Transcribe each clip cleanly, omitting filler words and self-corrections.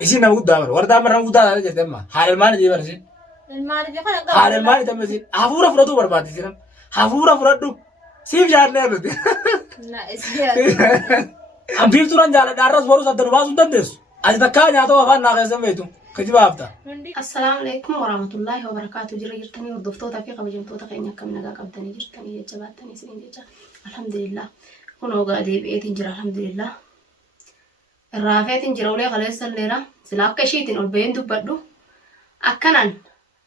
إيش نودا بر وردا مرة نودا هذا جت ما حال المال دي برسين حال المال تمسين حفورة فرادو بربادي سيرم حفورة فرادو سيف جار نبض لا إسيا أم بير توران جالا دارس بورو سدر باسون تدرس أجد كان يا تو أفان ناقص بيتو كجيب أفتا السلام عليكم ورحمة الله وبركاته. جرجرتني ودفتوتا في قبجمتوتا كينيا كم نجا قبضني جرتني جباتني سنين جا الحمد لله. كنا وقادي بيت جرا الحمد لله. الرافات جرا ولا خلاص الليرة سلاك كشيتين والبين دبردو أكنن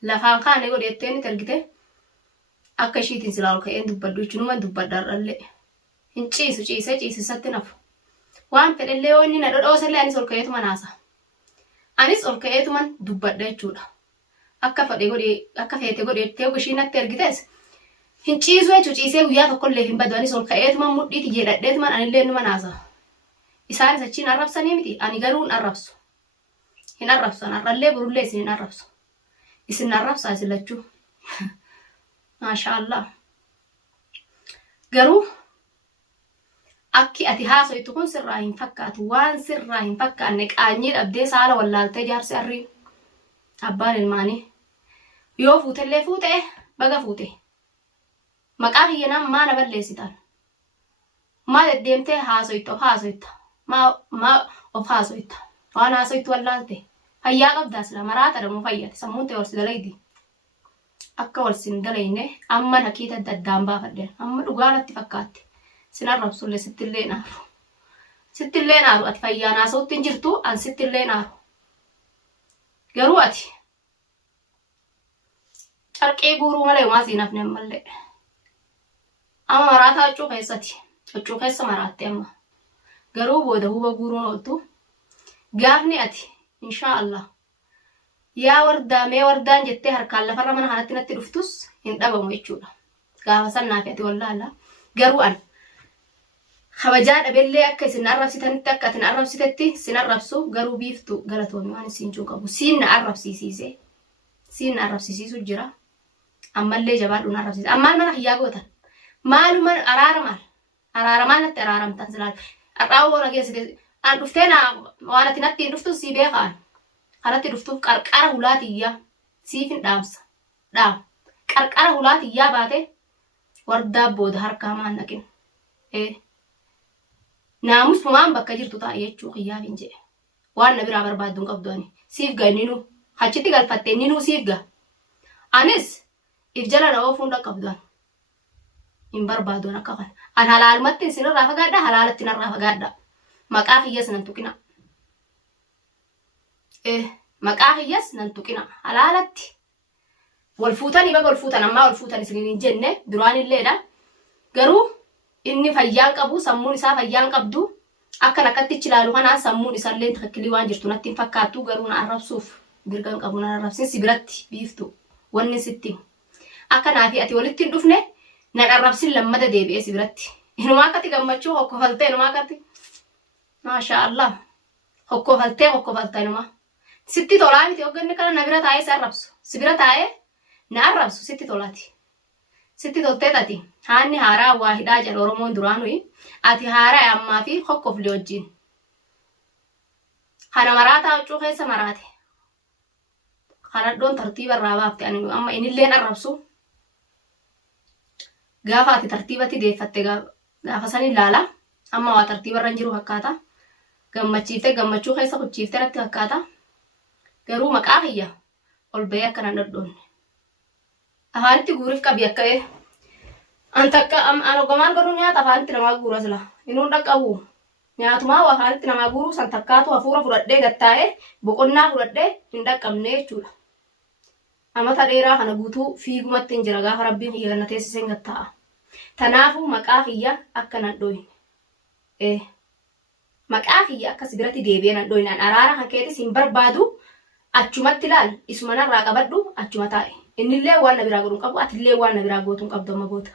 لفان كان يقول يتاني ترجته أكشيتين سلاك كأين دبردو شنو ما دبردار اللي هنشيسو شيسة ستناف وان فللي واني ندور أوصل لأني سول كيتو مناسا أنيس ol ka'eetuman dubbadha jechuudha. Akka feete godheettee bishiin akka ergites hin ciisu jechuudha. Ciisee guyyaa tokkollee hin badu. Anis ol ka'eetuman mudhiiti jedhadheetuman anillee numa naasa. Isaanis achiin arrabsanii miti. Ani garuu hin arrabsu. Hin arrabsu. Anarrallee burullee isin hin arrabsu. Isin arrabsaa isin lachuu. Maashaallah. Garuu akki ati haasoytu kun sirraa hin fakkaatu. Waan sirraa hin fakkaanne qaanyii dhabdee saala wallaaltee jaarsi arriin abbaan ilmaanii yoo fuutellee fuute baga fuute maqaa kiyyanaan maana balleessitaan maa deddeemtee haasoyta of haasoyta waan haasoytu wallaalte fayyaa qabdaa sila maraata damuu fayyate sammuun ta'e walsi dalaydi akka walsin dalayne amman hakiita daddaan baafadheen amma dhugaanatti fakkaatti. Sinarrab sulle sittillee naaru ati fayyaan haasawutti hin jirtu an sittillee naaru garuu ati carqee guuruu malee homaa siinaaf ne mallee amma maraataa huccuu keessati huccuu keessa maraatte amma garuu booda huba guuruun ooltu gaafni ati inshaallah yaa wardaa mee wardaan jettee harkaan lafarra mana kanatti natti dhuftus hin dhabamu jechuudha. Gaafa sannaafi ati wallaala garuu an Habajaan abellee akka isin arrabsitanitti akka atin arrabsitetti sin arrabsu garuu biiftu galatoomii waan isin qabu. Siin na arrabsiisiisee siin na arrabsiisiisu jira. Ammallee jabaadhuun arrabsiisa. Ammaan mana hiyyaa gootan. Maaluma araaramaan natti araaramtan silaal. Har'aa woona geessite an dhuftee waan ati natti hin dhuftu sii beekaan. Kanatti dhuftuuf qarqara hulaatiyyaa siif hin dhaamsa. Qarqara hulaatiyyaa baate wardaa booda harkaa maan naqin. Naamus fumaan bakka jirtu taa'e jechuu xiyyaaf hin jedhe. Waan na biraa barbaadduun qabdu ani. Siif gaa ninu. Hachitti galfattee ninu siif gaa. Anis if jala na oofuun dhaqqabdu ani. Hin barbaaduun akka kana. An halaalumatti isinirraa fagaadha halaalatti narraa fagaadha. Maqaa kiyyas nan tuqina. Maqaa kiyyas nan tuqina. Halaalatti. Wal fuutanii baga wal fuutan ammaa wal fuutan isiniin hin jenne duraan illeedha. Garuu inni fayyaan qabu sammuun isaa fayyaan qabdu akka nakkatti ilaalu kanaan sammuun isaallee takkilii waan jirtu natti hin fakkaattu garuu na arrabsuuf dirqan qabu na arrabsin si biratti biiftu wanni sitti akka naafi ati walitti hin dhufne na arrabsin lammada deebi'ee si biratti inuma akkati gammachuu hokkofaltee inuma akkati maashaallah hokkofaltaa inuma sitti tolaa miti hogganni kana na bira taa'ee si arrabsu si bira taa'ee na arrabsu sitti tolaati. Sitti toltee tati haanni haaraa waa hidhaa jedha Oromoon duraanuu ati haaraa ammaa fi hokkoflee wajjin. Kana maraataa huccuu keessa maraate. Kanaddoon tartiiba irraa baafte ani amma inilleen arrabsu. Gaafa ati tartiibatti deeffatte gaafa san ilaala amma waa tartiiba irra hin jiru fakkaata. Gammachiiftee gammachuu keessa kuchiiftee natti fakkaata. Garuu maqaa kiyya ol bahee akkana dhadhoonne. Afaanitti guuriif qabi akka antakka anogomaan godhu nyaata afaanitti namaa guura sila inuun dhaqqabu nyaatumaa afaanitti namaa guuru san takkaatu hafuura fudhadhee gattaa'ee boqonnaa fudhadhee hin dhaqqabne jechuudha. Amata dheeraa kana guutuu fiigumatti hin jira gaafa rabbiin kiyya ganna teessiseen gattaa'a. Tanaafuu maqaa kiyya akka nan dhooyne. Maqaa kiyya akka si biratti deebi'ee nan dhooyne araara kan keetis hin barbaadu achumatti ilaal isuma narraa qabadhu achuma taa'e. Innillee waan na biraa godhuun qabu atillee waan na biraa gootuun qabdu amma goota.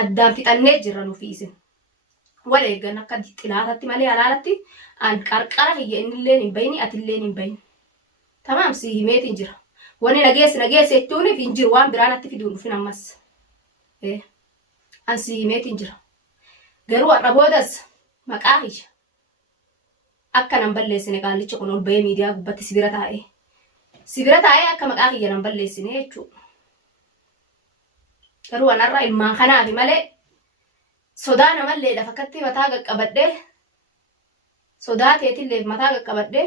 Addaan fixannee jirra nufi isin. Wal eeggan akka xilaatatti malee halaalatti an qarqara kiyya innillee hin bayni atillee hin bayni. Tamaam si himeetiin jira. Wani nageesse jechuun hin jiru waan biraa natti fiduun dhufin ammas. An si himeetiin jira. Garuu har'a boodas maqaa kiyya akka nan balleessine qaallichi kun ol bahee miidiyaa gubbatti sibira taa'ee akka maqaa kiyya nan balleessine jechuudha. Garuu anarraa ilmaan kanaafi malee sodaa namalleedha fakkatti mataa qaqqabadhee sodaa teetillee mataa qaqqabadhee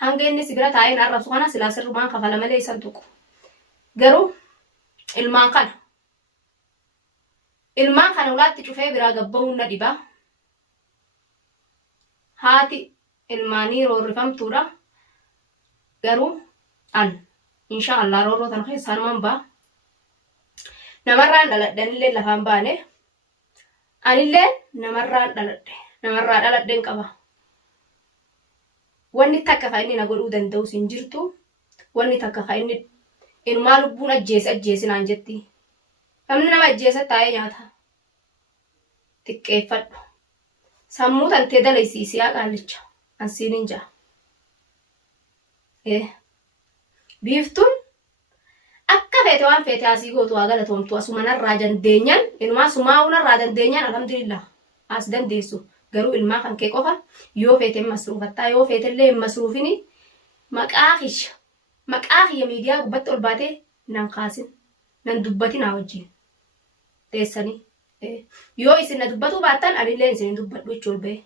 hanga inni sibira taa'ee narrabsu kana silaa sirrumaan kafala malee isan tuqu. Garuu ilmaan kana ulaatti cufee biraa gabba'uun na dhibaa. Haati ilmaanii roorrifamtuudha. Garuu an inshaallah roorroo tan keessaa naman ba'a. Namarraan dhaladhanillee lafaan baane. Anillee namarraa dhaladheen qaba. Wanni takka kan inni na godhuu danda'u hin jirtu. Wanni takka kan inni inumaa lubbuun ajjeesinaan jetti. Namni nama ajjeesa taa'ee nyaata. Xiqqeeffadhu. Sammuu tantee dalaysiisiyaa qaallicha. Ansiin hin jaa. Biiftuun akka feete waan feete asii gootu waa galatoomtu asuma narraa dandeenyan inumaa sumaa'uu narraa dandeenyan alhamdulillah as dandeessu. Garuu ilmaa kan kee qofa yoo feete hin masruufattaa yoo feetellee hin masruufini maqaa kiyya miidiyaa gubbatti ol baatee nan kaasin nan dubbatinaa wajjin teessanii. Yoo isin na dubbatuu baattan anillee isin dubbadhu jechuu ol ba'e.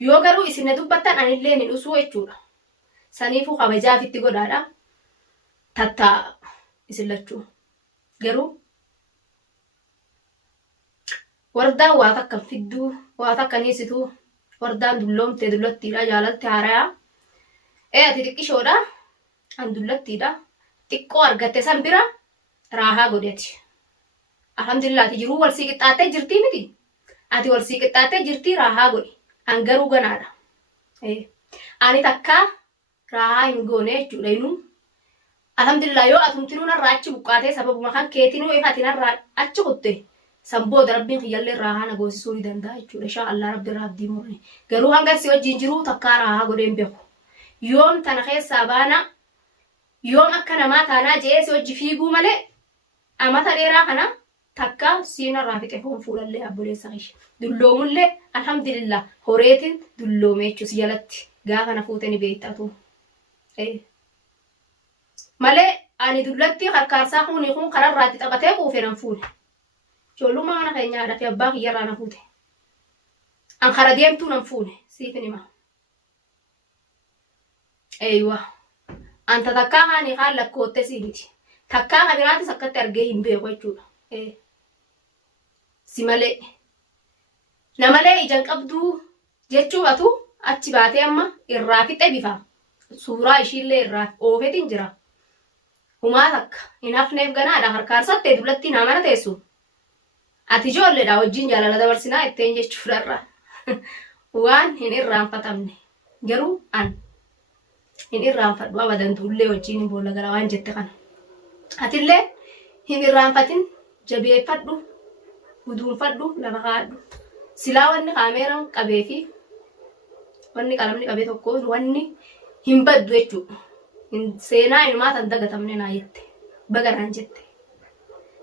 Yoo garuu isin na dubbattan anillee hin usuu jechuudha. Saniifuu kabajaafitti godhaadha. Tattaa isin lachuu. Garuu wardaan waa takka fidduu waa takka niisituu wardaan dulloomtee dullottiidha jaalatti haarayaa. Ati xiqqishoodha an dullottiidha. Xiqqoo argatte san bira raahaa godhati. Alhamdulillah ati jiruu wal sii qixxaattee jirtii miti. Ati wal sii qixxaattee jirtii raahaa godhi. An garuu ganaadha. Ani takkaa raahaa hin goone jechuudha inuu. Alhamdulillah yoo atumtinuu narraa achi buqqaatee sababuma kan keetinuu ifati narraa achi kutte. Sambooda rabbiin kiyyallee raahaa na goosisuu ni danda'a jechuudha. Inshaallah rabbi irraa abdii murani. Garuu hanga si wajjin jiruu takkaa raahaa godheen beeku. Yoom tana keessaa baana yoom akka namaa taanaa jee si wajji fiiguu malee amata dheeraa kana takka siinarraa fixe foon fuudhallee abboleessa kiyya. Dulloomullee alhamdulillah horeetiin dulloome jechuus jalatti gaafa na fuute ni beektatu. Malee ani dullatti harkaarsaa kun kararraatti taphatee quufe nan fuune. Ijoollummaa mana keenyaadhaa fi abbaa kiyyarraa na fuute. An kara deemtuu nan fuune siifin hima. Eeywa. Anta takkaa haanii haan lakkootte sii miti. Takkaa kabiraatis akkatti argee hin beeku jechuudha. Si malee. Namalee ijaan qabduu jechuudhatu achi baatee amma irraa fixe bifa. Suuraa ishiillee irraa oofeetiin jira. Humaa takka hin hafneef ganaadha harkaarsattee dullatti naa mana teessu. Ati ijoolleedha wajjin jaalala dabarsinaa itteen jechuudharra. Waan hin irraanfatamne. Garuu an hin irraanfadhu abadan tullee wajjin hin boolla gara waan jette kana. Atillee hin irraanfatin jabeeffadhu guduunfadhu lafa kaadhu. Silaa wanni kaameeraan qabee fi wanni qalamni qabee tokko wanni hin baddu jechuudha. Seenaa inumaa tan dagatamne naa jette. Baganaan jette.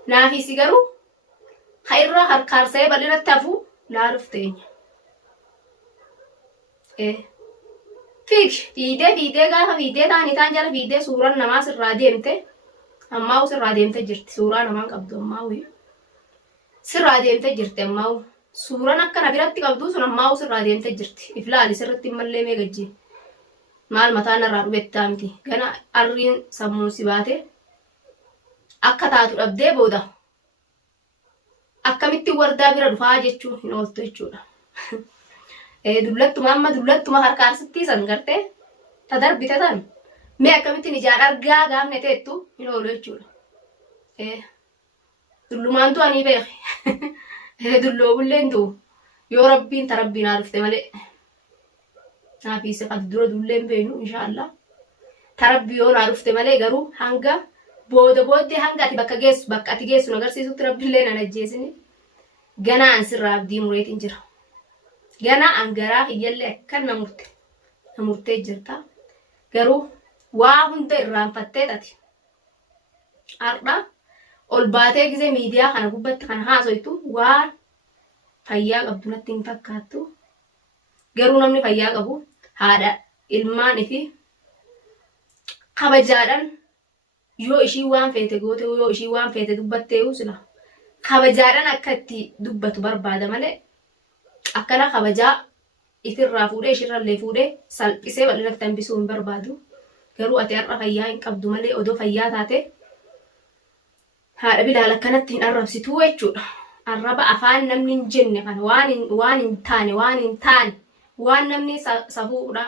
Naafisi garuu hairraa harkaarsee bal'inatti hafuu laaluuf teenya. Fiidee gaafa fiidee taanii taan jala fiidee suuraan namaa sirraa deemte ammaa sirraa deemte jirti. Suuraa namaan qabdu ammaa sirraa deemte jirti ammaa suuraan akkana biratti qabdu sun ammaa sirraa deemte jirti. Iflaali sirratti mallee mee gajjii. Maal mataan irraa dhubettaa miti. Gana arriin sammuun si baate akka taatu dhabdee booda. Akkamitti wardaa bira dhufaa jechuun hin ooltu jechuudha. Dullattuma harkaarsitti san gartee ta darbite tan mee akkamittiin ijaan argaa gaafne teettu hin oolu jechuudha. Dullumaantu ani beeke. Dulloomulleen tuu yoo rabbiin ta rabbiinaa dhufte malee. Naafise qad dura dulleen beenu inshaallah. Ta rabbii yoo naa dhufte malee garuu hanga booddee hanga ati bakka ati geessu agarsiisutti rabbiillee nan ajjeesini. Ganaa an sirraa abdii mureetiin jira. Ganaa an garaa hiyyallee akkan na murtee jirta. Garuu waa hunda irraanfattee tati. Har'a ol baatee gisee miidiyaa kana gubbatti kana haasoytu waan fayyaa qabdu natti hin fakkaattu. Garuu namni fayyaa qabu haadha ilmaan fi kabajaadhaan yoo ishii waan feete goote yoo ishii waan feete dubbattee usula kabajaadhaan akka itti dubbatu barbaada malee akkana kabajaa itirraa fuudhee ishirrallee fuudhee salphisee bal'inatti hambisuu hin barbaadu. Garuu ati har'a fayyaa hin qabdu malee odoo fayyaa taate haadha Bilaal akkanatti hin arrabsituu jechuudha. Arraba afaan namni hin jenne kan waan hin taane waan namni safuudha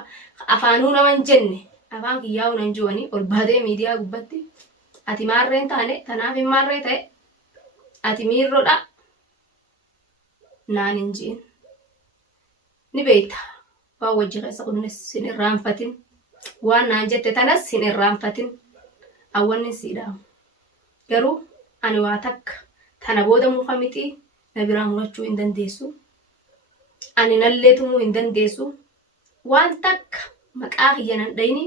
afaanuu nama hin jenne afaan kiyyaa'uu nan jiwanii ol baatee miidiyaa gubbatti ati maarreen taane tanaaf hin maarree ta'e ati miirroodha naan hin jiin ni beekta waan wajji keessa kunis hin irraanfatin waan naan jette tanas hin irraanfatin awwanni siidhaamu garuu ani waa takka tana booda muka miti na biraa murachuu hin dandeessu ani nallee tumuu hin dandeessu waan takka maqaa kiyyanan dhayni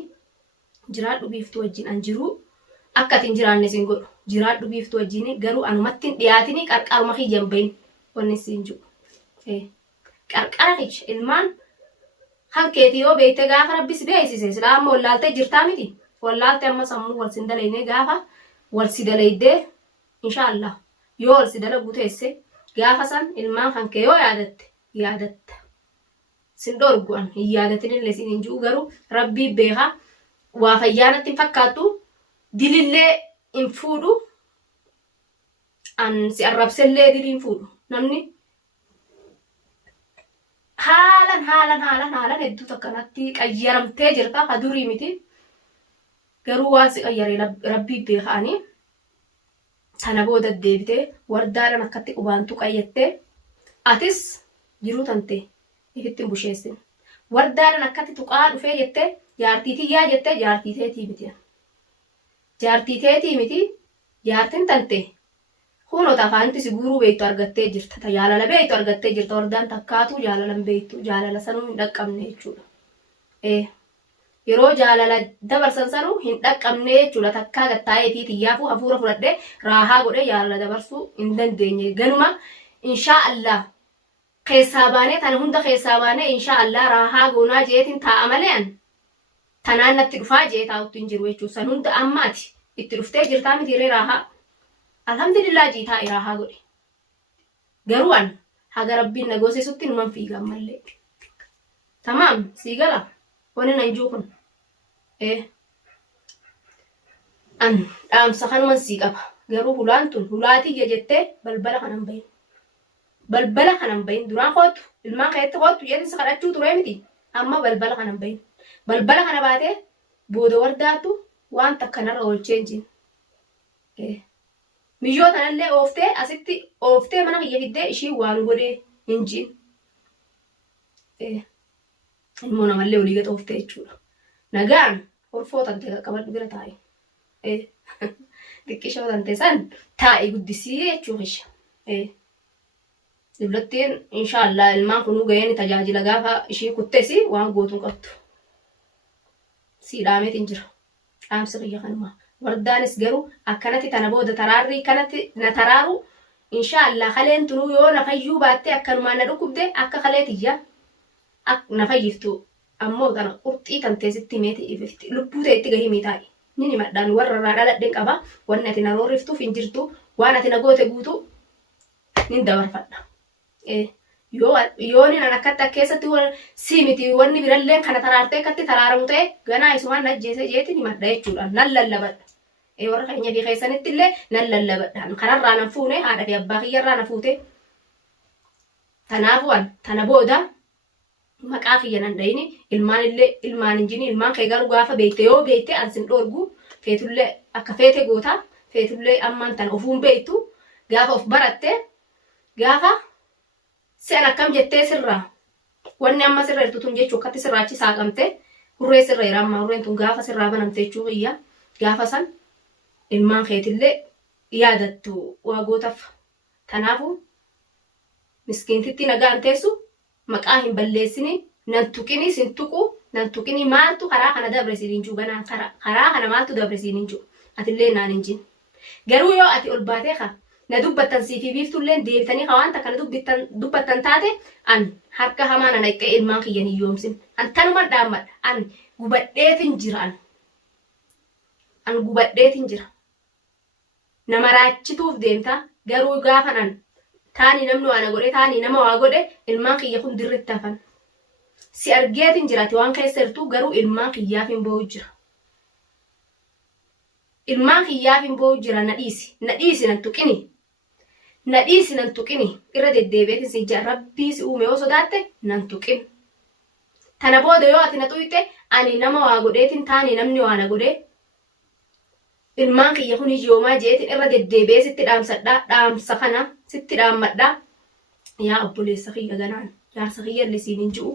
jiraadhu biiftuu wajjin an jiruu akka atin jiraanne sin godhu jiraadhu biiftuu wajjin garuu anumatti hin dhiyaatini qarqaruma kiyyan bahin wanni siin jiru qarqara kiyya ilmaan kan keetii yoo beekte gaafa rabbis beeksise silaa amma wallaaltee jirtaa miti wallaaltee amma sammuu wal sin dalayne gaafa wal si dalaydee inshaallah yoo wal si dalagu teesse gaafa san ilmaan kan kee yoo yaadatta sin dhorgu'an hin yaadatinillee sin hin jiru garuu rabbii beekaa waa fayyaanatti hin fakkaattu dilillee hin fuudhu an si arrabsellee dilii hin fuudhu namni haalan hedduu takkanatti qayyaramtee jirta ka durii miti garuu waan si qayyaree rabbii beekaanii tana booda deebitee wardaadhaan akkatti qubaantu qayyattee atis jiruu tante ifitti hin busheessin wardaadhaan akkatti tuqaa dhufee jettee jaartiitiyyaa jettee jaartiiteetii miti jaartin tante hunota afaanitti si guuruu beektu argattee jirta ta jaalala beektu argattee jirta wardaan takkaatu jaalalan beektu jaalala sanuu hin dhaqqabne jechuudha yeroo jaalala dabarsan sanuu hin dhaqqabne jechuudha takkaa gattaa'eetii xiyyaafuu hafuura fudhadhee raahaa godhee jaalala dabarsuu hin dandeenye ganuma inshaallah keessaa baanee tana hunda keessaa baanee inshaallah raahaa goonaa jeetiin taa'a malee tanaan natti dhufaa jee taa'utti hin jiru jechuudha san hunda ammaati itti dhuftee jirtaa mitiiree raahaa alhamdulillah jiitaa raahaa godhe garuu an haga rabbiin na goosisutti numan fiigan mallee tamaam sii gala wani nan juu kun an dhaamsa kanuman sii qaba garuu hulaan tun hulaatiyya jettee balbala kanan bahin duraan kootu ilmaan keetti kootu jeetinsa kadhachuu turee miti amma balbala kanan bahin balbala kana baatee booda wardaattu waan takkanarra oolcheen jin miyyoo tanallee ooftee asitti ooftee mana kiyya fiddee ishii waan godhee hin jiin ilmoo namallee olii gaxa ooftee jechuudha nagaan horfoo tante qaqqabadhu bira taa'e xiqqishoo tante san taa'e guddisii jechuu kisha diblattiin inshaallah ilmaan kunuu ga'een tajaajila gaafa ishii kutteesi waan gootuun qabdu siidhaameetiin jira dhaamsi kiyya kanumaa wardaanis garuu akkanatti tana booda taraarrii kanatti na taraaru inshaallah kaleen tunuu yoo na fayyuu baatte akkanumaan na dhukkubde akka kaleetiyya na fayyiftu ammoo tana qurxii tanteesitti meeti lubbuu ta'etti gahii miitaa'i nini madhaan warra irraa dhaladheen qaba wanni ati na roorriftuuf hin jirtu waan ati na goote guutu nin dabarfadha yoo nina akkatti keessatti si miti wanni biralleen kana taraartee akkatti taraaramu ta'e ganaa isumaan najjeese jeeti ni madha jechuudha nan lallabadha warra keenya fi keessanitti illee nan lallabadha kanarraa nan fuune haadha fi abbaa kiyyarraa na fuute tanaafu an tana booda maqaa kiyya nan dhayini ilmaan illee ilmaan injini ilmaan kee garuu gaafa beekte yoo beekte an sin dhorgu feetullee akka feete goota feetullee ammaan tan ofuun beektu gaafa of baratte gaafa sen akkam jettee sirraa wanni amma sirra irtu tun jechuu akkatti sirraachi saaqamte hurree sirra iramma hurreen tun gaafa sirraa banamte jechuu kiyya gaafa san ilmaan keetillee yaadattu waa gootaaf tanaafu miskiintitti nagaan teessu maqaa hin balleessini nan tuqini sin tuqu nan tuqini maaltu karaa kana dabre siin juu ganaa karaa kana maaltu dabre siin juu atillee naan hin jin garuu yoo ati ol baatee ka ندبتن سيفي بيفتولين ديبتني خوان تكن دبتن تاتي أن حركة همان أنا كي إلمان خياني يومسن أن تنو من دامت أن قبدتين جران أن قبدتين جران نمراتشتوف ديمتا قرو غافن أن تاني نمنو أنا قولي تاني نمو أقولي إلمان خي يكون درتافن si argeetin jiraate waan keessattuu garuu ilmaan kiyyaaf hin ba'u jira. Ilmaan kiyyaaf hin ba'u jira nadhiisi nan tuqini. Nadhiisi nan tuqini irra deddeebiitiin si ija rabbii si uume yoo sodaatte nan tuqin. Tana booda yoo ati na tuyte ani nama waa godheetin taani namni waa na godhee ilmaan kiyya kun hijoomaa jeetin irra deddeebi'ee sitti dhaamsadhaa dhaamsa kana sitti dhaammadhaa yaa obboleessa kiyya ganaan jaarsa kiyya illee siin hin ji'u.